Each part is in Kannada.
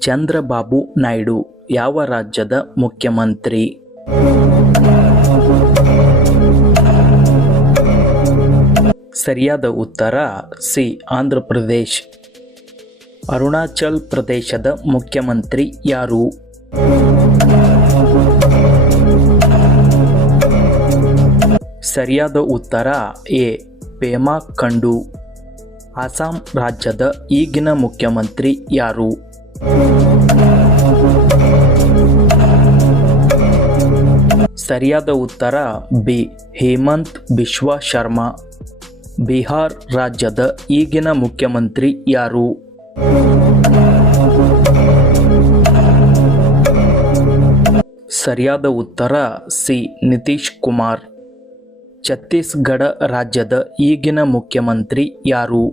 ಚಂದ್ರಬಾಬು ನಾಯ್ಡು, ಯಾವ ರಾಜ್ಯದ ಮುಖ್ಯಮಂತ್ರಿ? ಸರಿಯಾದ ಉತ್ತರ, ಸಿ ಆಂಧ್ರ ಪ್ರದೇಶ್ ಅರುಣಾಚಲ್ ಪ್ರದೇಶದ ಮುಖ್ಯಮಂತ್ರಿ ಯಾರು? ಸರಿಯಾದ ಉತ್ತರ, ಎ, ಪೇಮಾ ಖಂಡು. ಅಸ್ಸಾಂ ರಾಜ್ಯದ ಈಗಿನ ಮುಖ್ಯಮಂತ್ರಿ ಯಾರು? ಸರಿಯಾದ ಉತ್ತರ ಬಿ. ಹೇಮಂತ್ ಬಿಶ್ವ ಶರ್ಮಾ. ಬಿಹಾರ್ ರಾಜ್ಯದ ಈಗಿನ ಮುಖ್ಯಮಂತ್ರಿ ಯಾರು? ಸರಿಯಾದ ಉತ್ತರ ಸಿ. ನಿತೀಶ್ ಕುಮಾರ್. ಛತ್ತೀಸ್ಗಢ ರಾಜ್ಯದ ಈಗಿನ ಮುಖ್ಯಮಂತ್ರಿ ಯಾರು?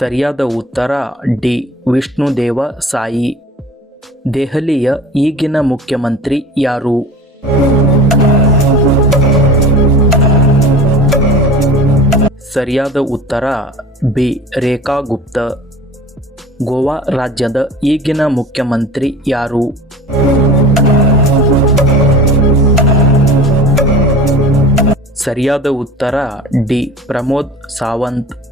ಸರಿಯಾದ ಉತ್ತರ ಡಿ. ವಿಷ್ಣುದೇವ ಸಾಯಿ. ದೆಹಲಿಯ ಈಗಿನ ಮುಖ್ಯಮಂತ್ರಿ ಯಾರು? ಸರಿಯಾದ ಉತ್ತರ ಬಿ. ರೇಖಾ ಗುಪ್ತ. ಗೋವಾ ರಾಜ್ಯದ ಈಗಿನ ಮುಖ್ಯಮಂತ್ರಿ ಯಾರು? ಸರಿಯಾದ ಉತ್ತರ ಡಿ. ಪ್ರಮೋದ್ ಸಾವಂತ್.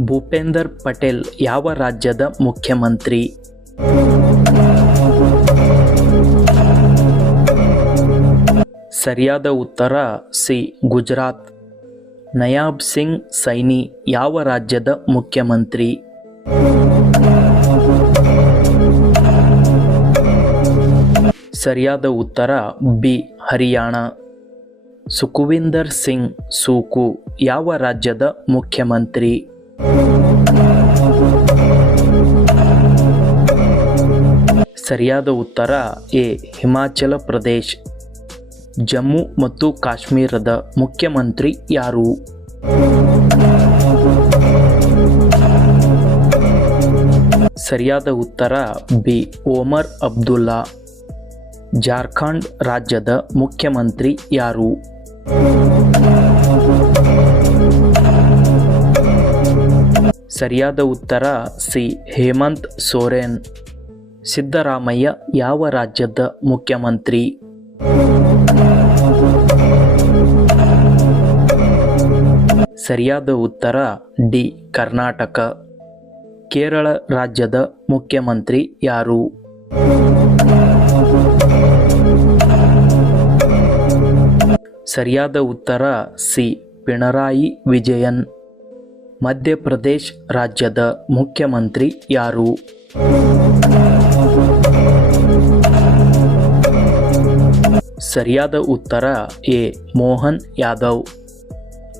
ಭೂಪೇಂದರ್ ಪಟೇಲ್ ಯಾವ ರಾಜ್ಯದ ಮುಖ್ಯಮಂತ್ರಿ? ಸರಿಯಾದ ಉತ್ತರ, ಸಿ, ಗುಜರಾತ್. ನಯಾಬ್ ಸಿಂಗ್ ಸೈನಿ ಯಾವ ರಾಜ್ಯದ ಮುಖ್ಯಮಂತ್ರಿ? ಸರಿಯಾದ ಉತ್ತರ, ಬಿ, ಹರಿಯಾಣ. ಸುಖವಿಂದರ್ ಸಿಂಗ್ ಸೂಕು ಯಾವ ರಾಜ್ಯದ ಮುಖ್ಯಮಂತ್ರಿ? ಸರಿಯಾದ ಉತ್ತರ ಎ, ಹಿಮಾಚಲ ಪ್ರದೇಶ್. ಜಮ್ಮು ಮತ್ತು ಕಾಶ್ಮೀರದ ಮುಖ್ಯಮಂತ್ರಿ ಯಾರು? ಸರಿಯಾದ ಉತ್ತರ ಬಿ ಓಮರ್ ಅಬ್ದುಲ್ಲಾ. ಜಾರ್ಖಂಡ್ ರಾಜ್ಯದ ಮುಖ್ಯಮಂತ್ರಿ ಯಾರು? ಸರಿಯಾದ ಉತ್ತರ ಸಿ. ಹೇಮಂತ್ ಸೋರೆನ್. ಸಿದ್ದರಾಮಯ್ಯ ಯಾವ ರಾಜ್ಯದ ಮುಖ್ಯಮಂತ್ರಿ? ಸರಿಯಾದ ಉತ್ತರ ಡಿ. ಕರ್ನಾಟಕ. ಕೇರಳ ರಾಜ್ಯದ ಮುಖ್ಯಮಂತ್ರಿ ಯಾರು? ಸರಿಯಾದ ಉತ್ತರ ಸಿ. ಪಿಣರಾಯಿ ವಿಜಯನ್. ಮಧ್ಯಪ್ರದೇಶ್ ರಾಜ್ಯದ ಮುಖ್ಯಮಂತ್ರಿ ಯಾರು? ಸರಿಯಾದ ಉತ್ತರ, ಎ. ಮೋಹನ್ ಯಾದವ್.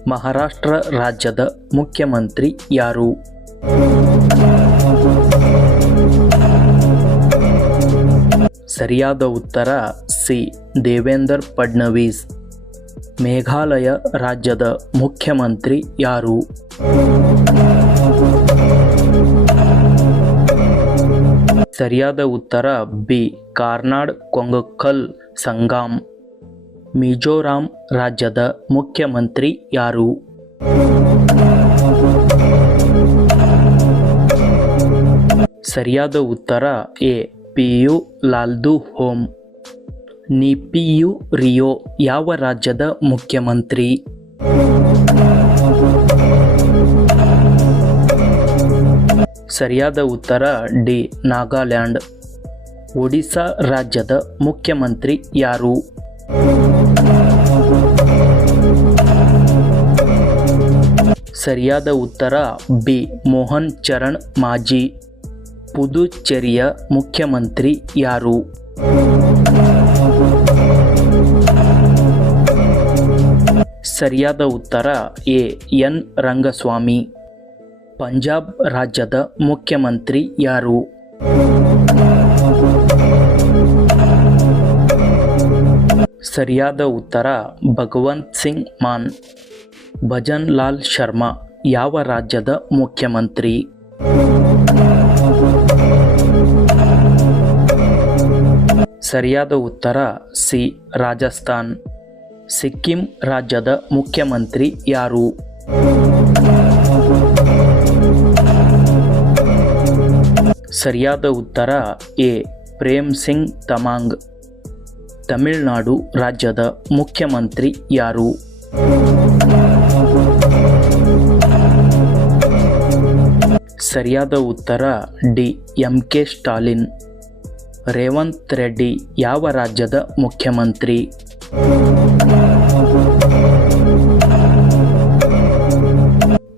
ಮಹಾರಾಷ್ಟ್ರ ರಾಜ್ಯದ ಮುಖ್ಯಮಂತ್ರಿ ಯಾರು? ಸರಿಯಾದ ಉತ್ತರ, ಸಿ. ದೇವೇಂದರ್ ಫಡ್ನವೀಸ್. ಮೇಘಾಲಯ ರಾಜ್ಯದ ಮುಖ್ಯಮಂತ್ರಿ ಯಾರು? ಸರಿಯಾದ ಉತ್ತರ ಬಿ. ಕಾರ್ನಾಡ್ ಕೊಂಗಕ್ಕಲ್ ಸಂಗಾಮ್ ಮಿಜೋರಾಂ ರಾಜ್ಯದ ಮುಖ್ಯಮಂತ್ರಿ ಯಾರು? ಸರಿಯಾದ ಉತ್ತರ A. P U Lalduhoma. Neiphiu Rio ಯಾವ ರಾಜ್ಯದ ಮುಖ್ಯಮಂತ್ರಿ? ಸರಿಯಾದ ಉತ್ತರ ಡಿ, ನಾಗಾಲ್ಯಾಂಡ್. ಒಡಿಶಾ ರಾಜ್ಯದ ಮುಖ್ಯಮಂತ್ರಿ ಯಾರು? ಸರಿಯಾದ ಉತ್ತರ ಬಿ, ಮೋಹನ್ ಚರಣ್ ಮಾಜಿ. ಪುದುಚೇರಿಯ ಮುಖ್ಯಮಂತ್ರಿ ಯಾರು? ಸರಿಯಾದ ಉತ್ತರ ಎ. ಎನ್. ರಂಗಸ್ವಾಮಿ. ಪಂಜಾಬ್ ರಾಜ್ಯದ ಮುಖ್ಯಮಂತ್ರಿ ಯಾರು? ಸರಿಯಾದ ಉತ್ತರ ಭಗವಂತ್ ಸಿಂಗ್ ಮಾನ್. ಭಜನ್ ಲಾಲ್ ಶರ್ಮಾ ಯಾವ ರಾಜ್ಯದ ಮುಖ್ಯಮಂತ್ರಿ? ಸರಿಯಾದ ಉತ್ತರ ಸಿ. ರಾಜಸ್ಥಾನ್. ಸಿಕ್ಕಿಂ ರಾಜ್ಯದ ಮುಖ್ಯಮಂತ್ರಿ ಯಾರು? ಸರಿಯಾದ ಉತ್ತರ ಎ. ಪ್ರೇಮ್ ಸಿಂಗ್ ತಮಾಂಗ್. ತಮಿಳುನಾಡು ರಾಜ್ಯದ ಮುಖ್ಯಮಂತ್ರಿ ಯಾರು? ಸರಿಯಾದ ಉತ್ತರ D. M. K. Stalin. Revanth Reddy ಯಾವ ರಾಜ್ಯದ ಮುಖ್ಯಮಂತ್ರಿ?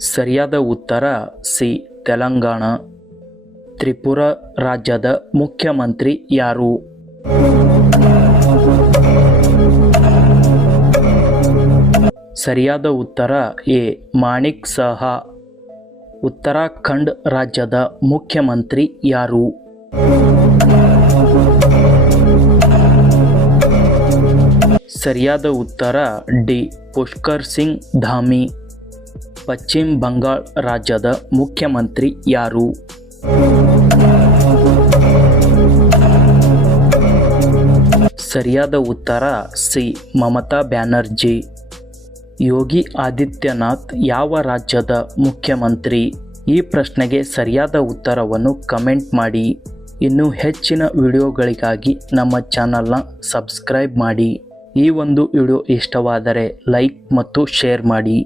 ಸರಿಯಾದ ಉತ್ತರ ಸಿ, ತೆಲಂಗಾಣ. ತ್ರಿಪುರ ರಾಜ್ಯದ ಮುಖ್ಯಮಂತ್ರಿ ಯಾರು? ಸರಿಯಾದ ಉತ್ತರ ಎ, ಮಾಣಿಕ್ ಸಹ. ಉತ್ತರಾಖಂಡ್ ರಾಜ್ಯದ ಮುಖ್ಯಮಂತ್ರಿ ಯಾರು? ಸರಿಯಾದ ಉತ್ತರ ಡಿ. ಪುಷ್ಕರ್ ಸಿಂಗ್ ಧಾಮಿ, ಪಶ್ಚಿಮ ಬಂಗಾಳ ರಾಜ್ಯದ ಮುಖ್ಯಮಂತ್ರಿ ಯಾರು? ಸರಿಯಾದ ಉತ್ತರ ಸಿ. ಮಮತಾ ಬ್ಯಾನರ್ಜಿ. ಯೋಗಿ ಆದಿತ್ಯನಾಥ್ ಯಾವ ರಾಜ್ಯದ ಮುಖ್ಯಮಂತ್ರಿ? ಈ ಪ್ರಶ್ನೆಗೆ ಸರಿಯಾದ ಉತ್ತರವನ್ನು ಕಮೆಂಟ್ ಮಾಡಿ. ಇನ್ನೂ ಹೆಚ್ಚಿನ ವಿಡಿಯೋಗಳಿಗಾಗಿ ನಮ್ಮ ಚಾನಲ್ನ ಸಬ್ಸ್ಕ್ರೈಬ್ ಮಾಡಿ. ಈ ಒಂದು ವಿಡಿಯೋ ಇಷ್ಟವಾದರೆ ಲೈಕ್ ಮತ್ತು ಶೇರ್ ಮಾಡಿ.